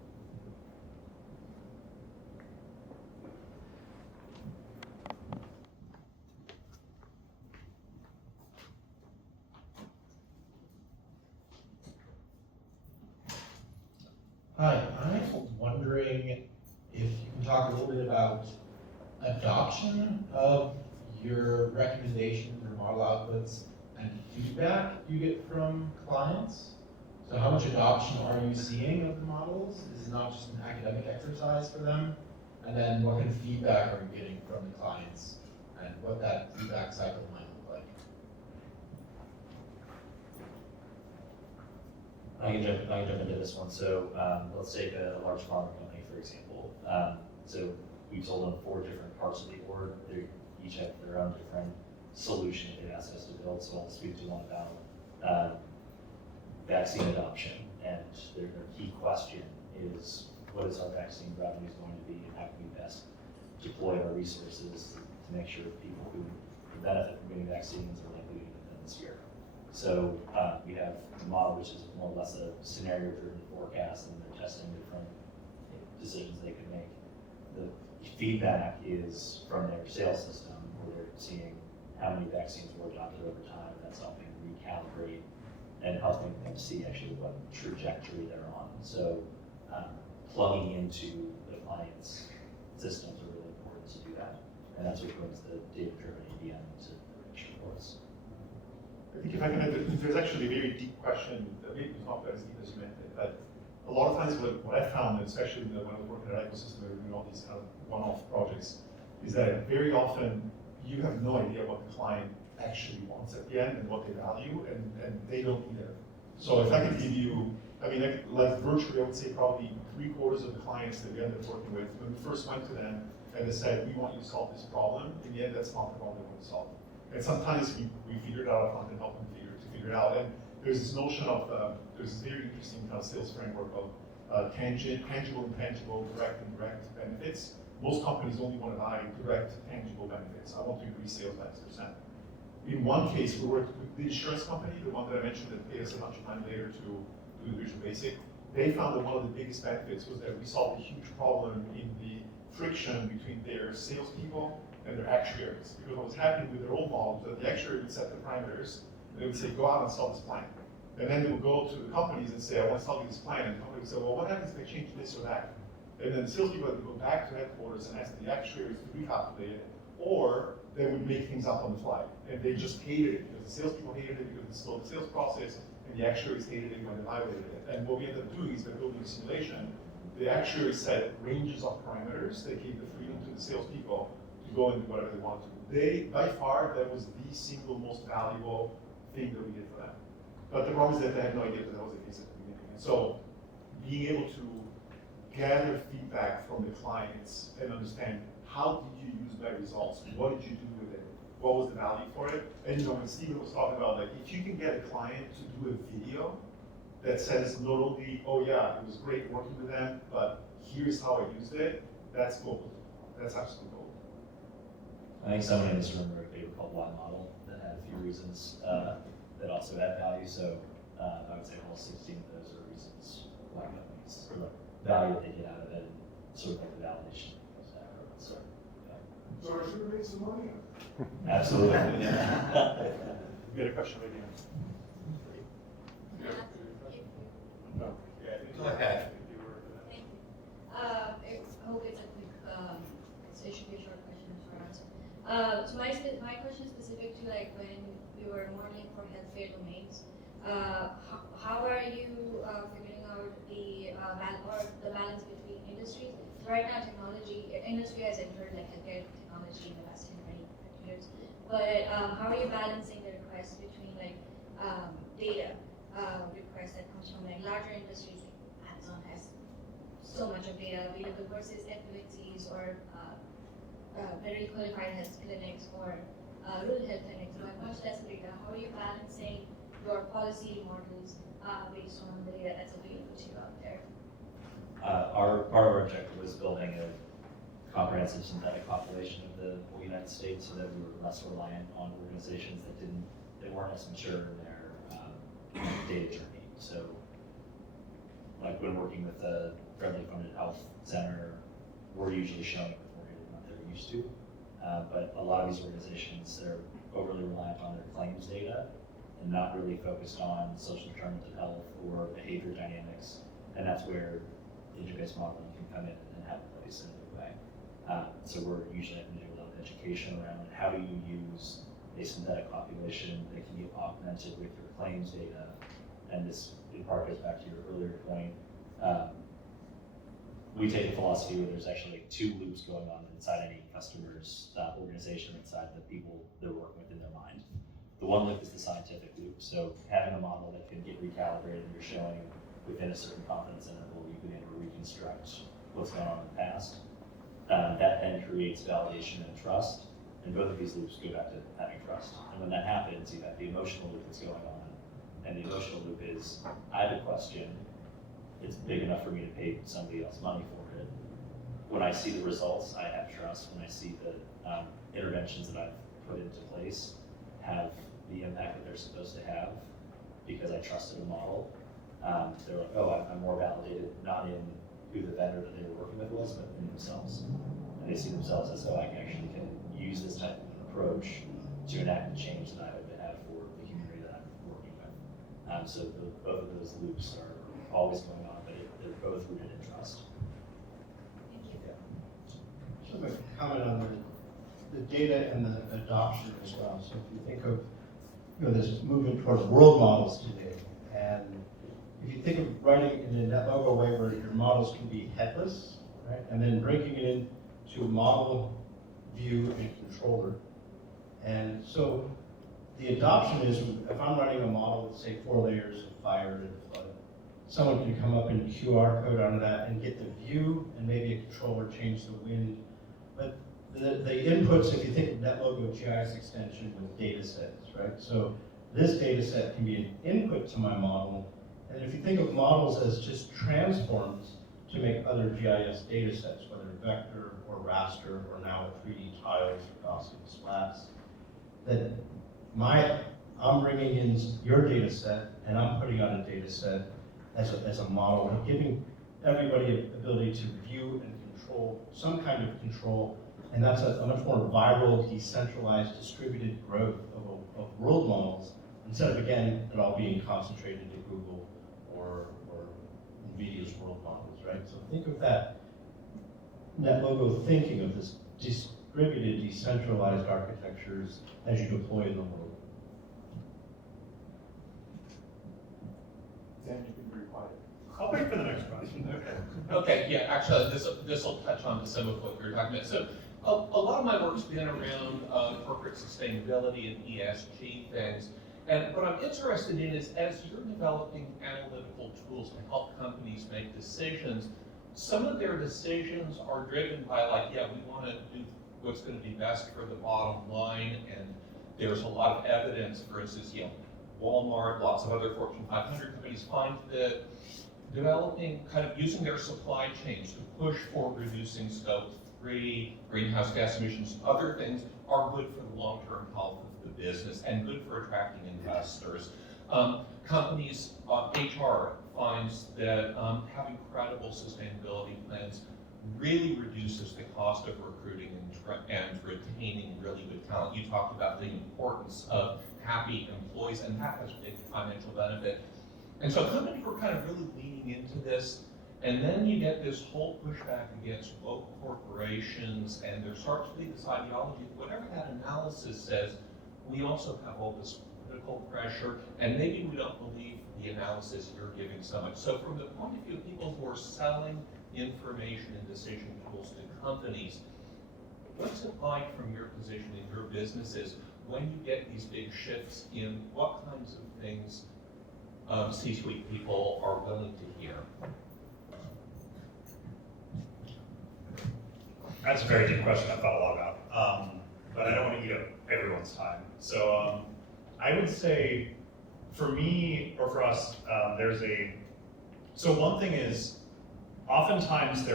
Hi, I'm wondering if you can talk a little bit about adoption of your recommendations or model outputs and feedback you get from clients. So how much adoption are you seeing of the models? Is it not just an academic exercise for them? And then what kind of feedback are you getting from the clients and what that feedback cycle might look like? I can jump into this one. So let's take a large pharma company, for example. So we told them 4 different parts of the org. They each have their own different solution that they asked us to build. So I'll speak to one about vaccine adoption. And their key question is, what is our vaccine revenues going to be, and how can we best deploy our resources to make sure people who benefit from getting vaccines are likely to get them this year. So we have a model which is more or less a scenario-driven forecast, and they're testing different decisions they could make. The feedback is from their sales system, where they're seeing how many vaccines were adopted over time. That's helping recalibrate and helping them see actually what trajectory they're on. So plugging into the client's systems are really important to do that. And that's what brings the data-driven ABM to the picture for us. I think if I can add, there's actually a very deep question that maybe is not as deep as you meant it, but a lot of times what I found, especially when I was working at Ecosystem, we were doing all these kind of one-off projects, is that very often you have no idea what the client actually wants at the end and what they value, and they don't either. So if I can give you, I mean, like virtually, I would say probably 3/4 of the clients that we ended up working with, when we first went to them and they said, we want you to solve this problem, in the end, that's not the problem they want to solve. And sometimes we figured it out upfront and help them figure it out. And there's this notion of, there's this very interesting kind of sales framework of tangible, intangible, direct, and indirect benefits. Most companies only want to buy direct, tangible benefits. I want to increase sales by X%. In one case, we worked with the insurance company, the one that I mentioned that paid us a bunch of money later to do the Visual Basic. They found that one of the biggest benefits was that we solved a huge problem in the friction between their salespeople and their actuaries. Because what was happening with their old model was that the actuary would set the parameters, and they would say, go out and sell this plan. And then they would go to the companies and say, I want to sell you this plan. And the company would say, well, what happens if I change this or that? And then the salespeople had to go back to headquarters and ask the actuaries to recalculate it, or they would make things up on the fly. And they just hated it, because the salespeople hated it because it slowed the sales process, and the actuaries hated it when they violated it. And what we ended up doing is by building a simulation, the actuaries set ranges of parameters that gave the freedom to the salespeople to to go and do whatever they want to do. By far, that was the single most valuable thing that we did for them. But the problem is that they had no idea that was the case at the beginning. And so being able to gather feedback from the clients and understand how did you use my results, what did you do with it, what was the value for it, and when Steven was talking about, like, if you can get a client to do a video that says not only, oh yeah, it was great working with them, but here's how I used it, that's gold. That's absolute gold. I think someone in this room wrote a paper called Why Model that had a few reasons that also had value. So I would say all 16 of those are reasons why companies, or the value that they get out of it, and sort of like the validation that goes after it. So, So I should have made some money on it. absolutely. We had a question right here. No. Go ahead. Thank you. I hope it's a quick, it should be a short question or short answer. So my question is specific to like when we were modeling for healthcare domains. How are you figuring out the balance between industries? So right now, industry has entered like healthcare technology in the last 10, 20 years. But how are you balancing the requests between like data requests that comes from like larger industries, like Amazon has so much of data available versus epilepsies or very qualified health clinics or rural health clinics who have much less data. How are you balancing your policy models based on the data that's available to you out there? Part of our objective was building a comprehensive synthetic population of the whole United States so that we were less reliant on organizations that weren't as mature in their data journey. So, like when working with a federally funded health center, we're usually showing more data than what they're used to. But a lot of these organizations, they're overly reliant on their claims data and not really focused on social determinants of health or behavior dynamics. And that's where agent-based modeling can come in and have a place in a new way. So we're usually having to do a lot of education around how do you use a synthetic population that can be augmented with your claims data. And this in part goes back to your earlier point. We take a philosophy where there's actually two loops going on inside any customer's organization, inside the people they're working with in their mind. The one loop is the scientific loop. So having a model that can get recalibrated and you're showing within a certain confidence interval, you've been able to reconstruct what's gone on in the past. That then creates validation and trust. And both of these loops go back to having trust. And when that happens, you have the emotional loop that's going on. And the emotional loop is, I have a question, it's big enough for me to pay somebody else money for it. When I see the results, I have trust. When I see the interventions that I've put into place have the impact that they're supposed to have, because I trusted a model, they're like, oh, I'm more validated, not in who the vendor that they were working with was, but in themselves. And they see themselves as, oh, I actually can use this type of an approach to enact the change that I would have for the community that I'm working with. So both of those loops are always going on, but they're both rooted in trust. Thank you. Just a comment on the data and the adoption as well. So if you think of this movement towards world models today, and if you think of writing in a NetLogo way where your models can be headless, right, and then breaking it into a model, view, and controller. And so the adoption is, if I'm running a model with, say, 4 layers of fire and flood, someone can come up and QR code onto that and get the view, and maybe a controller change the wind. But the inputs, if you think of NetLogo GIS extension with data sets, right? So this data set can be an input to my model. And if you think of models as just transforms to make other GIS data sets, whether vector or raster or now 3D tiles or Gaussian slats, that I'm bringing in your data set and I'm putting out a data set as a model and giving everybody the ability to view and control, some kind of control, and that's a much more viral, decentralized, distributed growth of world models, instead of, again, it all being concentrated into Google or NVIDIA's world models, right? So think of that NetLogo thinking of this distributed, decentralized architectures as you deploy in the world. Dan, you can be quiet. I'll wait for the next question. Okay, yeah, actually, this will touch on some of what you were talking about. So A lot of my work's been around corporate sustainability and ESG things. And what I'm interested in is, as you're developing analytical tools to help companies make decisions, some of their decisions are driven by like, yeah, we want to do what's going to be best for the bottom line, and there's a lot of evidence, for instance, Walmart, lots of other Fortune 500 companies find that developing, kind of using their supply chains to push for reducing Scope 3, greenhouse gas emissions, other things are good for the long-term health of the business and good for attracting investors. Companies, HR finds that having credible sustainability plans really reduces the cost of recruiting and retaining really good talent. You talked about the importance of happy employees, and that has a big financial benefit. And so companies were kind of really leaning into this, and then you get this whole pushback against local corporations, and there starts to be this ideology, whatever that analysis says, we also have all this political pressure, and maybe we don't believe the analysis you're giving so much. So from the point of view of people who are selling information and decision tools to companies, what's it like from your position in your businesses when you get these big shifts in what kinds of things C-suite people are willing to hear? That's a very deep question I've thought a lot about, but I don't want to eat up everyone's time. So I would say, for me, or for us, so one thing is, oftentimes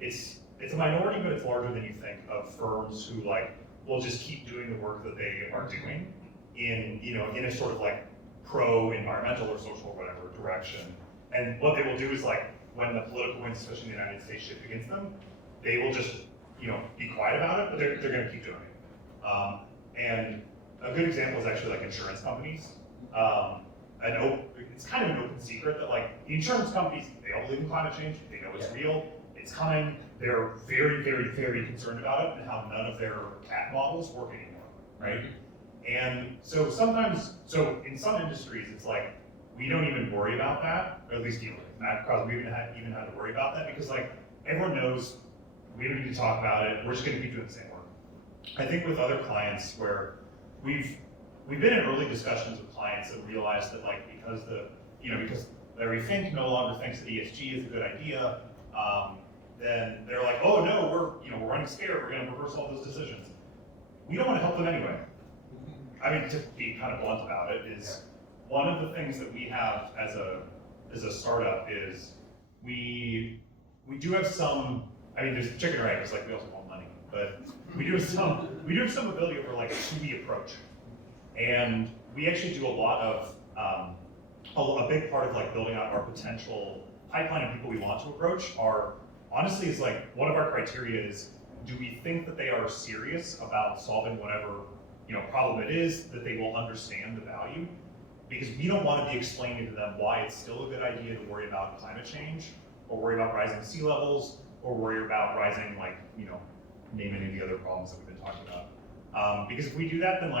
it's a minority, but it's larger than you think, of firms who will just keep doing the work that they are doing in a sort of pro-environmental or social or whatever direction. And what they will do is when the political winds, especially in the United States, shift against them, they will just be quiet about it, but they're going to keep doing it. And a good example is actually insurance companies. It's kind of an open secret that the insurance companies, they all believe in climate change, they know it's real, it's coming, they're very, very, very concerned about it and how none of their CAT models work anymore, right? And so in some industries, it's we don't even worry about that, or at least Macrocosm, we even had to worry about that because everyone knows we don't need to talk about it, we're just gonna keep doing the same work. I think with other clients where we've been in early discussions with clients and realized that because Larry Fink no longer thinks that ESG is a good idea, then they're oh no, we're running scared, we're gonna reverse all those decisions. We don't wanna help them anyway. I mean, to be kind of blunt about it, is one of the things that we have as a startup is we do have some, I mean, there's chicken or egg, it's we also want money, but we do have some ability over who we approach. And we actually do a lot of, a big part of building out our potential pipeline of people we want to approach honestly is one of our criteria is, do we think that they are serious about solving whatever problem it is, that they will understand the value? Because we don't want to be explaining to them why it's still a good idea to worry about climate change, or worry about rising sea levels, or worry about rising name any of the other problems that we've been talking about. Because if we do that, then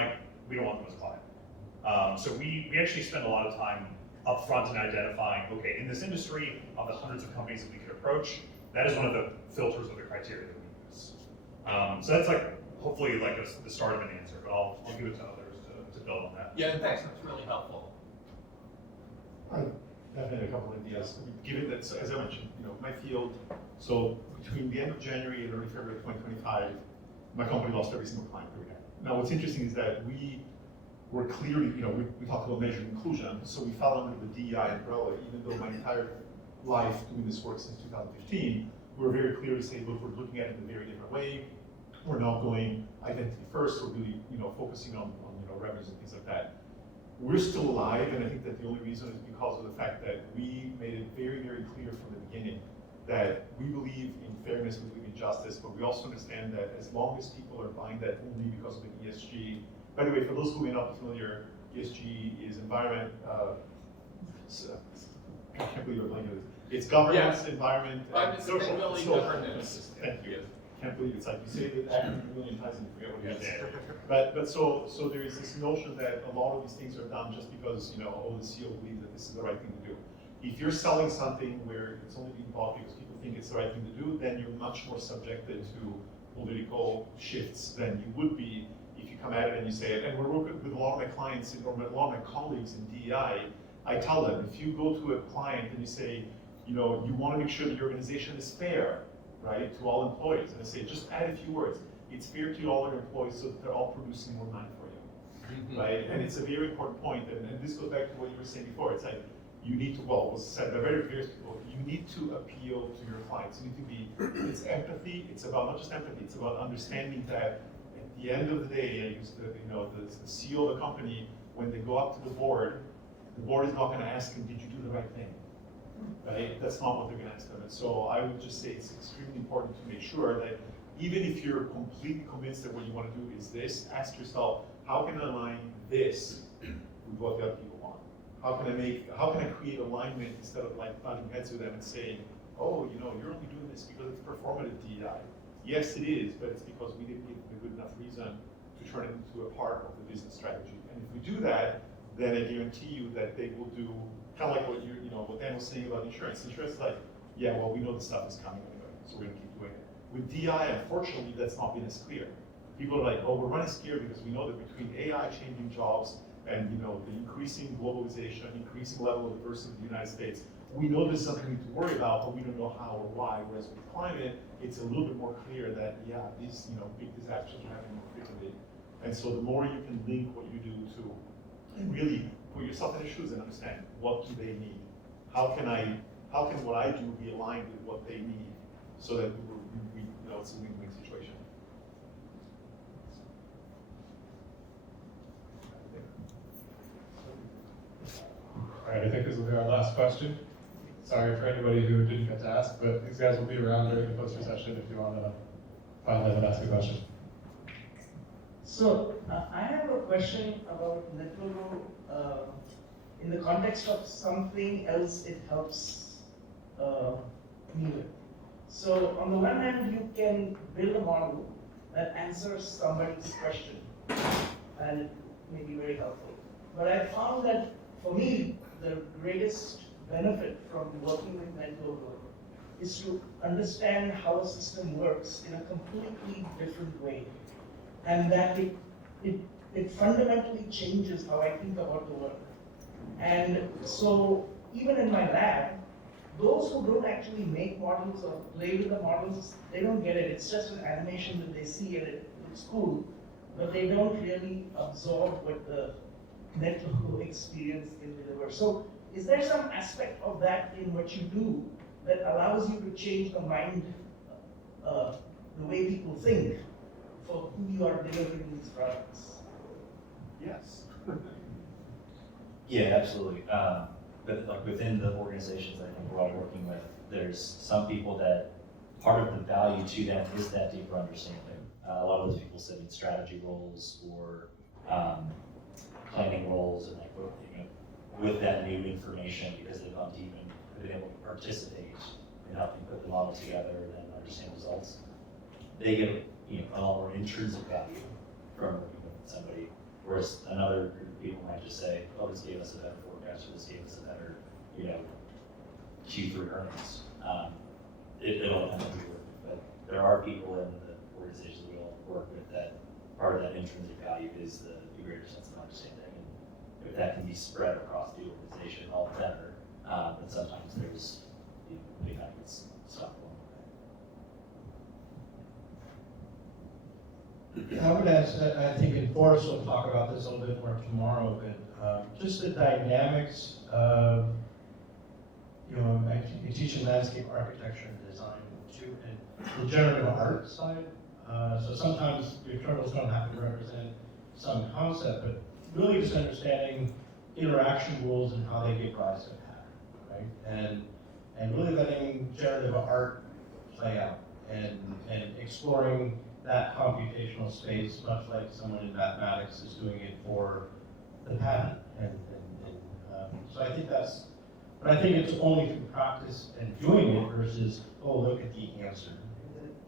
we don't want them as a client. So we actually spend a lot of time up front in identifying, okay, in this industry, of the hundreds of companies that we could approach, that is one of the filters of the criteria that we use. So that's hopefully the start of an answer, but I'll give it to others to build on that. Yeah, thanks, that's really helpful. I've had a couple of ideas. Given that, so as I mentioned, my field, so between the end of January and early February 2025, my company lost every single client that we had. Now, what's interesting is that we were clearly, we talked about measured inclusion, so we fell under the DEI umbrella, even though my entire life doing this work since 2015, we were very clear to say, look, we're looking at it in a very different way. We're not going identity first, we're really, focusing on revenues and things like that. We're still alive, and I think that the only reason is because of the fact that we made it very, very clear from the beginning that we believe in fairness, we believe in justice, but we also understand that as long as people are buying that only because of the ESG. By the way, for those who may not be familiar, ESG is environment, I can't believe I'm blanking. It's governance, environment, and social governance. Thank you. Can't believe it's you say the acronym a million times and you forget what it is. But so there is this notion that a lot of these things are done just because the CEO believes that this is the right thing to do. If you're selling something where it's only being bought because people think it's the right thing to do, then you're much more subjected to political shifts than you would be if you come at it and you say it. And we're working with a lot of my clients or a lot of my colleagues in DEI. I tell them, if you go to a client and you say, you know, you want to make sure that your organization is fair, right, to all employees, and I say, just add a few words. It's fair to all your employees so that they're all producing more money for you, right? And it's a very important point, and this goes back to what you were saying before. It's like, you need to, well, it was said by very various people, you need to appeal to your clients. You need to be, it's empathy, it's about not just empathy, it's about understanding that at the end of the day, I used to, you know, the CEO of the company, when they go up to the board is not gonna ask them, did you do the right thing? Right? That's not what they're gonna ask them. And so I would just say it's extremely important to make sure that even if you're completely convinced that what you wanna do is this, ask yourself, how can I align this with what the other people want? How can I create alignment instead of like butting heads with them and saying, oh, you know, you're only doing this because it's performative DEI. Yes, it is, but it's because we didn't give them a good enough reason to turn it into a part of the business strategy. And if we do that, then I guarantee you that they will do kind of like what what Dan was saying about insurance. Insurance is like, yeah, well, we know the stuff is coming anyway, so we're gonna keep doing it. With DI, unfortunately, that's not been as clear. People are like, oh, we're running scared because we know that between AI changing jobs and the increasing globalization, increasing level of diversity in the United States, we know there's something we need to worry about, but we don't know how or why. Whereas with climate, it's a little bit more clear that these big disasters are happening more frequently. And so the more you can link what you do to really put yourself in their shoes and understand what do they need, how can what I do be aligned with what they need, so that it's a win-win situation. All right, I think this will be our last question. Sorry for anybody who didn't get to ask, but these guys will be around during the poster session if you want to finally ask a question. So I have a question about NetLogo in the context of something else it helps me with. So on the one hand, you can build a model that answers somebody's question, and it may be very helpful. But I found that for me, the greatest benefit from working with NetLogo is to understand how a system works in a completely different way. And that it fundamentally changes how I think about the work. And so even in my lab, those who don't actually make models or play with the models, they don't get it. It's just an animation that they see and it looks cool, but they don't really absorb what the NetLogo experience can deliver. So is there some aspect of that in what you do that allows you to change the mind, the way people think, for who you are delivering these products? Yes. Yeah, absolutely. But like within the organizations I think we're all working with, there's some people that part of the value to them is that deeper understanding. A lot of those people sit in strategy roles or planning roles, and like with that new information, because they've gone deep and been able to participate in helping put the model together and understand results, they get a lot more intrinsic value from working with somebody, whereas another group of people might just say, oh, this gave us a better forecast, or this gave us a better, Q3 earnings. It all depends on who you work with, but there are people in the organizations we all work with that part of that intrinsic value is the greater sense of understanding, and if that can be spread across the organization, all the better. But sometimes there's big nuggets stuff along the way. I would ask that, I think, and Forrest will talk about this a little bit more tomorrow, but just the dynamics of, I'm actually teaching landscape architecture and design too, and the generative art side. So sometimes your turtles don't have to represent some concept, but really just understanding interaction rules and how they give rise to a pattern, right? And really letting generative art play out and exploring that computational space, much like someone in mathematics is doing it for the pattern. So I think but I think it's only through practice and doing it versus, oh, look at the answer.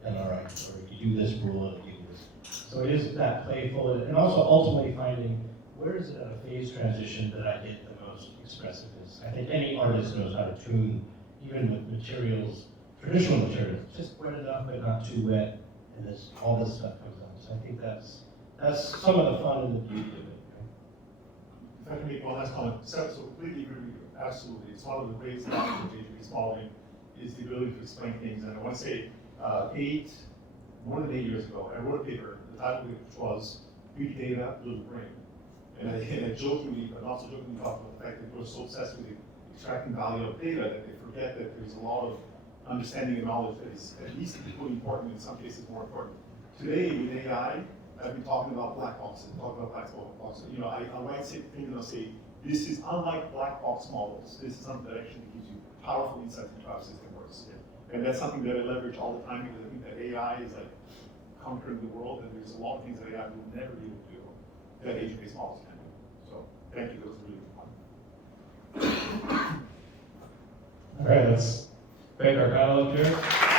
And all right, or if you do this rule, it'll give you this. So it is that playful, and also ultimately finding where is it at a phase transition that I get the most expressiveness. I think any artist knows how to tune, even with materials, traditional materials, just wet enough but not too wet, and all this stuff comes out. So I think that's some of the fun and the beauty of it. If I can make one last comment, so completely agree with you, absolutely. It's one of the great things about database modeling is the ability to explain things. And I want to say, more than 8 years ago, I wrote a paper, the title of which was Big Data, Little Brain. And I jokingly, but not so jokingly, talked about the fact that we're so obsessed with extracting value of data that they forget that there's a lot of understanding and knowledge that is at least equally important, in some cases more important. Today, with AI, I've been talking about black boxes, talking about black boxes. You know, I might say things and I'll say, this is unlike black box models. This is something that actually gives you powerful insights into how a system works. And that's something that I leverage all the time because I think that AI is like conquering the world, and there's a lot of things that AI will never be able to do that agent-based models can do. So thank you, that was really good fun. All right, let's thank our panel up here.